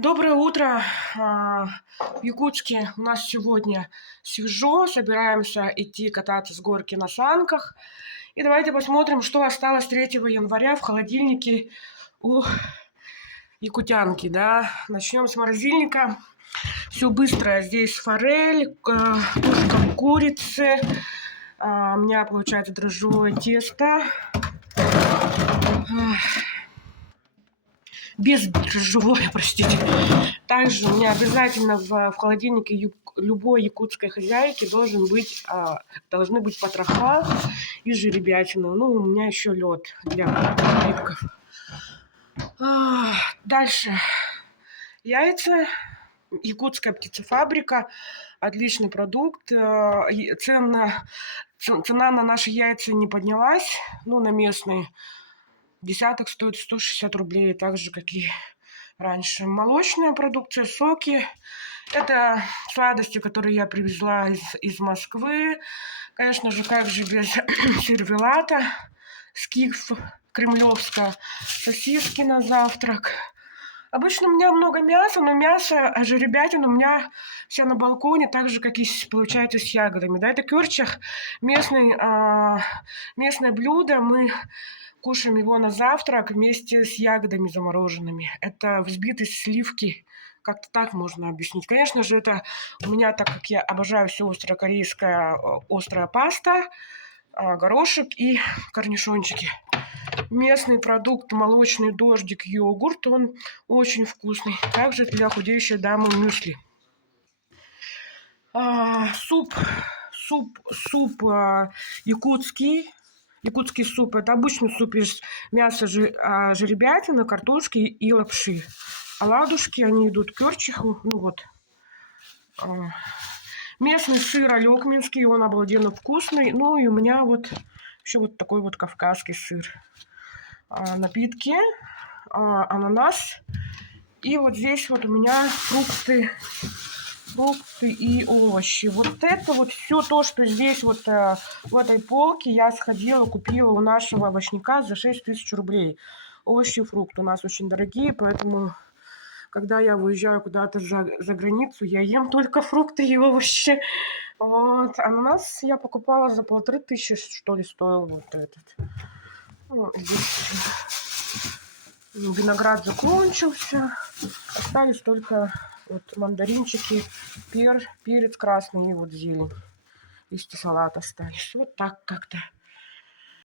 Доброе утро. В Якутске у нас сегодня свежо, собираемся идти кататься с горки на санках. И давайте посмотрим, что осталось 3 января в холодильнике у якутянки, да. Начнем с морозильника. Все быстро. Здесь форель, тушка курицы. У меня получается дрожжевое тесто. Бездрожжевое, простите. Также у меня обязательно в холодильнике любой якутской хозяйки должны быть потроха и жеребятина. Ну, у меня еще лед для напитков. Дальше. Яйца. Якутская птицефабрика. Отличный продукт. Цена на наши яйца не поднялась. Ну, на местные. Десяток стоит 160 рублей, так же, как и раньше. Молочная продукция, соки. Это сладости, которые я привезла из Москвы. Конечно же, как же без сервелата, скиф, кремлевская, сосиски на завтрак. Обычно у меня много мяса, но мясо, жеребятина у меня вся на балконе, так же, как и получается с ягодами. Да, это кёрчах, местное блюдо. Мы кушаем его на завтрак вместе с ягодами замороженными. Это взбитые сливки. Как-то так можно объяснить. Конечно же, это у меня, так как я обожаю все острое, корейская острая паста, горошек и корнишончики. Местный продукт, молочный дождик, йогурт, он очень вкусный. Также для худеющей дамы мюсли. Суп якутский. Якутский суп – это обычный суп из мяса жеребятины, картошки и лапши. Оладушки, они идут к кёрчиху. Ну вот. Местный сыр алекминский, он обалденно вкусный. Ну и у меня вот еще вот такой вот кавказский сыр. Напитки, ананас. И вот здесь вот у меня фрукты и овощи. Вот это вот все то, что здесь вот в этой полке, я сходила, купила у нашего овощника за 6000 рублей. Овощи и фрукты у нас очень дорогие, поэтому, когда я выезжаю куда-то за границу, я ем только фрукты и овощи. Вот. Ананас я покупала за 1500, что ли, стоил вот этот. Здесь виноград закончился. Остались только вот мандаринчики, перец красный и вот зелень. Листья салата остались. Вот так как-то.